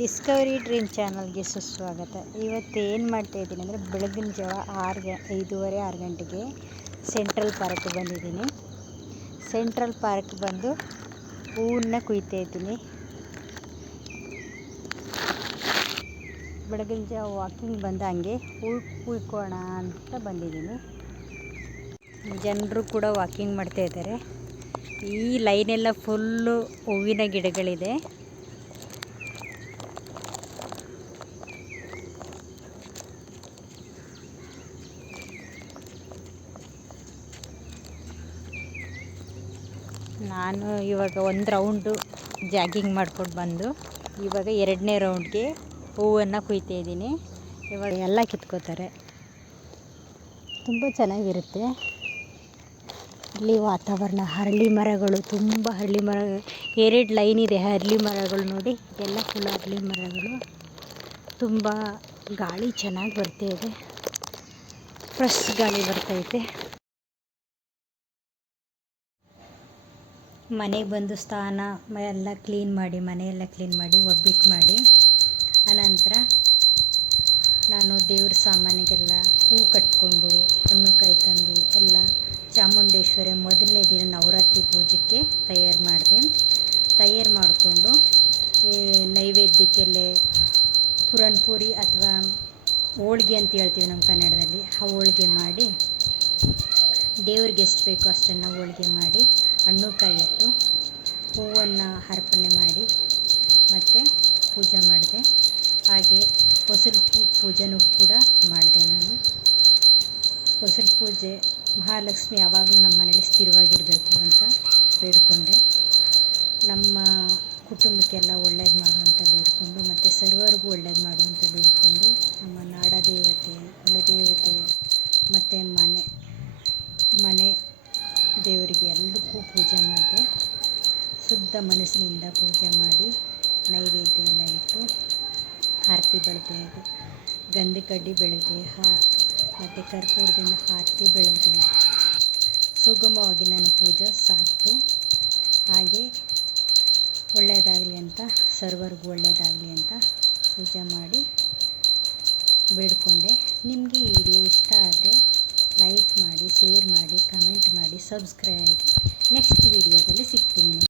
Discovery dream ಚಾನಲ್ಗೆ ಸುಸ್ವಾಗತ. ಇವತ್ತು ಏನು ಮಾಡ್ತಾಯಿದ್ದೀನಿ ಅಂದರೆ ಬೆಳಗಿನ ಜಾವ 5:30 6 ಗಂಟೆಗೆ ಸೆಂಟ್ರಲ್ ಪಾರ್ಕ್ ಬಂದಿದ್ದೀನಿ. ಸೆಂಟ್ರಲ್ ಪಾರ್ಕ್ ಬಂದು ಹೂವನ್ನ ಕುಯ್ತಾ ಇದ್ದೀನಿ. ಬೆಳಗಿನ ಜಾವ ವಾಕಿಂಗ್ ಬಂದ ಹಂಗೆ ಹೂ ಕುಯ್ಕೋಣ ಅಂತ ಬಂದಿದ್ದೀನಿ. ಜನರು ಕೂಡ ವಾಕಿಂಗ್ ಮಾಡ್ತಾ ಇದ್ದಾರೆ. ಈ ಲೈನೆಲ್ಲ ಫುಲ್ಲು ಹೂವಿನ ಗಿಡಗಳಿದೆ. ನಾನು ಇವಾಗ ಒಂದು ರೌಂಡು ಜಾಗಿಂಗ್ ಮಾಡ್ಕೊಂಡು ಬಂದು ಇವಾಗ 2ನೇ ರೌಂಡ್ಗೆ ಹೂವನ್ನು ಕುಯ್ತಾ ಇದ್ದೀನಿ. ಇವಾಗ ಎಲ್ಲ ಕಿತ್ಕೋತಾರೆ. ತುಂಬ ಚೆನ್ನಾಗಿರುತ್ತೆ ಇಲ್ಲಿ ವಾತಾವರಣ. ಹರಳಿ ಮರಗಳು, ತುಂಬ ಹರಳಿ ಮರ, 2 ಲೈನ್ ಇದೆ ಹರಳಿ ಮರಗಳು. ನೋಡಿ, ಎಲ್ಲ ಫುಲ್ ಹರಳಿ ಮರಗಳು. ತುಂಬ ಗಾಳಿ ಚೆನ್ನಾಗಿ ಬರ್ತಾಯಿದೆ, ಫ್ರೆಶ್ ಗಾಳಿ ಬರ್ತೈತೆ. ಮನೆಗೆ ಬಂದು ಸ್ನಾನ ಎಲ್ಲ ಕ್ಲೀನ್ ಮಾಡಿ, ಮನೆಯೆಲ್ಲ ಕ್ಲೀನ್ ಮಾಡಿ, ಒಬ್ಬಟ್ಟು ಮಾಡಿ ಆನಂತರ ನಾನು ದೇವ್ರ ಸಾಮಾನಿಗೆಲ್ಲ ಹೂ ಕಟ್ಕೊಂಡು, ಹಣ್ಣು ಕಾಯಿ ತಂದು ಎಲ್ಲ ಚಾಮುಂಡೇಶ್ವರಿ ಮೊದಲನೇ ದಿನ ನವರಾತ್ರಿ ಪೂಜೆಗೆ ತಯಾರು ಮಾಡಿಕೊಂಡು ನೈವೇದ್ಯಕ್ಕೆಲ್ಲ ಪೂರಿ ಅಥವಾ ಹೋಳ್ಗೆ ಅಂತ ಹೇಳ್ತೀವಿ ನಮ್ಮ ಕನ್ನಡದಲ್ಲಿ. ಆ ಹೋಳ್ಗೆ ಮಾಡಿ ದೇವ್ರಿಗೆ ಎಷ್ಟು ಬೇಕೋ ಅಷ್ಟನ್ನು ಹೋಳ್ಗೆ ಮಾಡಿ, ಹಣ್ಣು ಕಾಯಿ ಇಟ್ಟು ಹೂವನ್ನು ಅರ್ಪಣೆ ಮಾಡಿ ಮತ್ತು ಪೂಜೆ ಮಾಡಿದೆ. ಹಾಗೆ ಹೊಸಲು ಪೂಜೆನೂ ಕೂಡ ಮಾಡಿದೆ. ನಾನು ಹೊಸಲು ಪೂಜೆ ಮಹಾಲಕ್ಷ್ಮಿ ಯಾವಾಗಲೂ ನಮ್ಮ ಮನೇಲಿ ಸ್ಥಿರವಾಗಿರಬೇಕು ಅಂತ ಬೇಡಿಕೊಂಡೆ. ನಮ್ಮ ಕುಟುಂಬಕ್ಕೆಲ್ಲ ಒಳ್ಳೇದು ಮಾಡುವಂತ ಬೇಡಿಕೊಂಡು, ಮತ್ತು ಸರ್ವರಿಗೂ ಒಳ್ಳೇದು ಮಾಡುವಂತ ಬೇಡಿಕೊಂಡು, ನಮ್ಮ ನಾಡದೇವತೆ, ಕುಲದೇವತೆ ಮತ್ತು ಮನೆ ದೇವರಿಗೆ ಎಲ್ಲದಕ್ಕೂ ಪೂಜೆ ಮಾಡಿದೆ. ಶುದ್ಧ ಮನಸ್ಸಿನಿಂದ ಪೂಜೆ ಮಾಡಿ ನೈವೇದ್ಯ ಎಲ್ಲ ಇಟ್ಟು ಆರತಿ ಬೆಳೆದೆ, ಗಂಧದ ಕಡ್ಡಿ ಬೆಳೆದೆ, ಮತ್ತು ಕರ್ಪೂರದಿಂದ ಆರತಿ ಬೆಳೆದೆ. ಸುಗಮವಾಗಿ ನನ್ನ ಪೂಜೆ ಸಾಕ್ತು. ಹಾಗೆ ಒಳ್ಳೆಯದಾಗಲಿ ಅಂತ, ಸರ್ವರಿಗೂ ಒಳ್ಳೆಯದಾಗಲಿ ಅಂತ ಪೂಜೆ ಮಾಡಿ ಬೇಡಿಕೊಂಡೆ. ನಿಮಗೆ ಈ ವಿಡಿಯೋ ಇಷ್ಟ ಆದರೆ ಲೈಕ್ ಮಾಡಿ, ಶೇರ್ ಮಾಡಿ, ಕಮೆಂಟ್ ಮಾಡಿ, ಸಬ್ಸ್ಕ್ರೈಬ್. ನೆಕ್ಸ್ಟ್ ವಿಡಿಯೋದಲ್ಲಿ ಸಿಗ್ತೀನಿ.